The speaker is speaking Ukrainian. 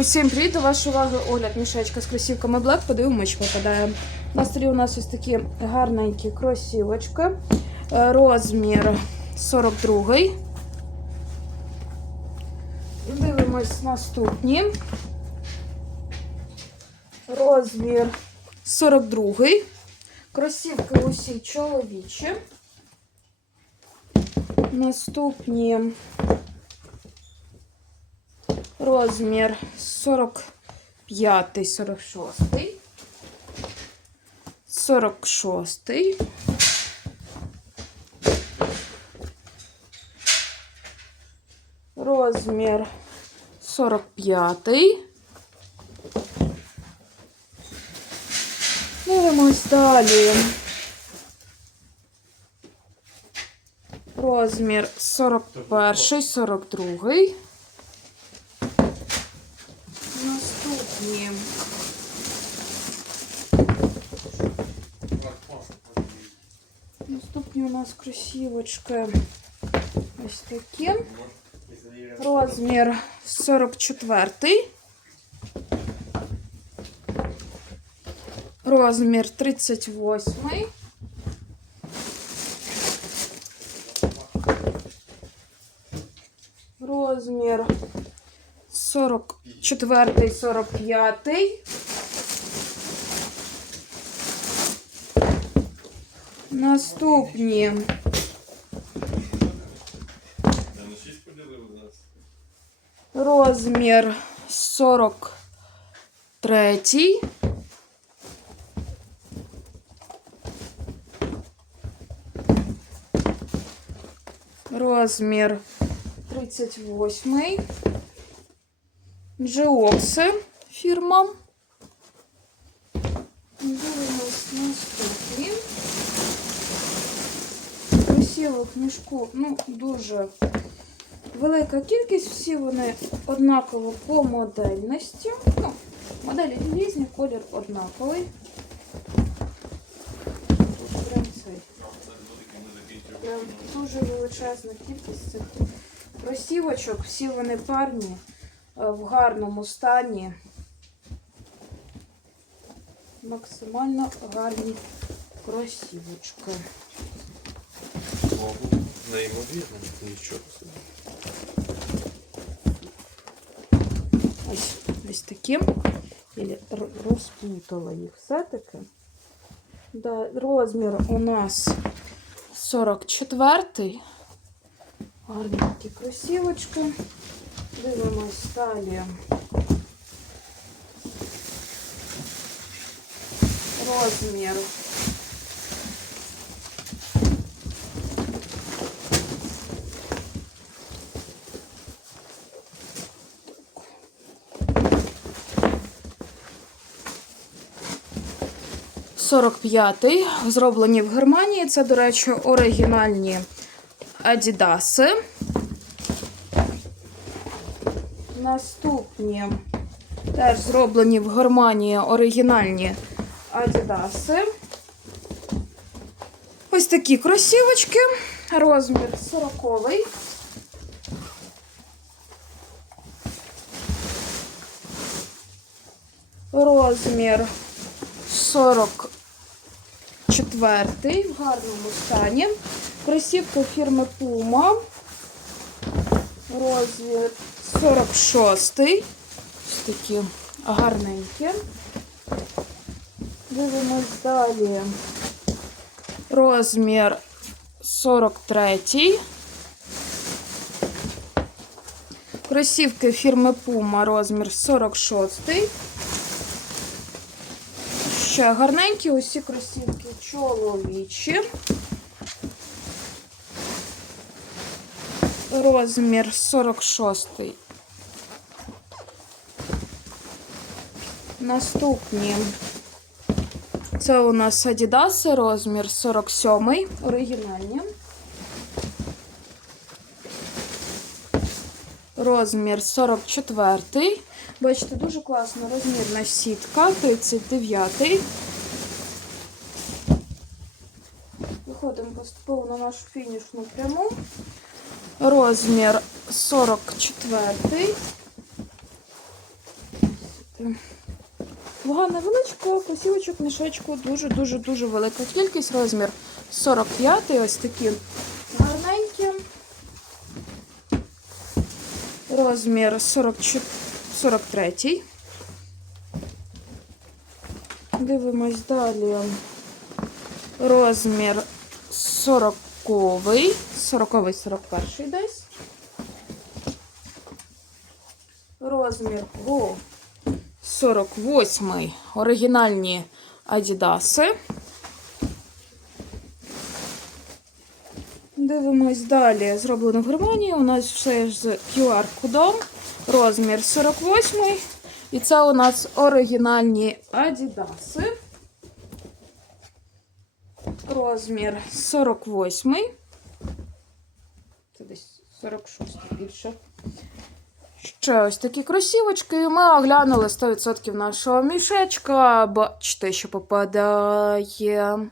Усім привіт, до вашої уваги огляд мішечка з кросівками Black. Подивимо, чи попадає. На столі у нас ось такі гарненькі кросівочки. Е, Розмір 42. Дивимось наступні. Розмір 42. Кросівки усі чоловічі. Наступні розмір 45, 46, 46, розмір 45. Дивимось далі. Розмір 41, 42. Наступні. Наступні у нас кросівочки ось такі. Розмір 44. Розмір 38. Розмір 44, 45. Наступні. Розмір 43. Розмір 38. Джеокси фірма. Дивимось наступні. Кросівок в мішку, ну, дуже велика кількість, всі вони однаково по модельності. Ну, моделі різні, колір однаковий. Дуже величезна кількість цих кросівочок. Всі вони парні, в гарному стані. Максимально гарні кросівочки. Неймовірно, нічого собі. Ось, ось такі. Ілі розплутала їх все-таки. Да, розмір у нас 44. Гарні такі кросівочки. Дивимось далі. Розмір. – 45-й, зроблені в Германії. Це, до речі, оригінальні Адідаси. Наступні теж зроблені в Германії оригінальні Адідаси. Ось такі кросівочки. Розмір 40 Розмір 44 в гарному стані. Кросівки фірми Puma. Розмір 46. Ось такі гарненькі. Дивимось далі. Розмір 43. Кросівки фірми Puma, розмір 46. Ще гарненькі усі кросівки чоловічі. Розмір 46. Наступні. Це у нас Adidas, розмір 47, оригінальні. Розмір 44. Бачите, дуже класна розмірна сітка, 39. Виходимо поступово на нашу фінішну пряму. Розмір 44. бачите. Вага невеличка, посівочок, мішечку дуже-дуже дуже велика кількість. Розмір 45, ось такі гарненькі. Розмір 44, 43. Дивимось далі. Розмір 40, 40, 41 десь. Розмір о, 48 оригінальні Адідаси. Дивимось далі. Зроблено в Германії. У нас все з QR-кодом. Розмір 48. І це у нас оригінальні Адідаси. Розмір 48. Це десь 46 більше. Ще ось такі кросівочки. Ми оглянули 100% нашого мішечка. Бачите, що попадає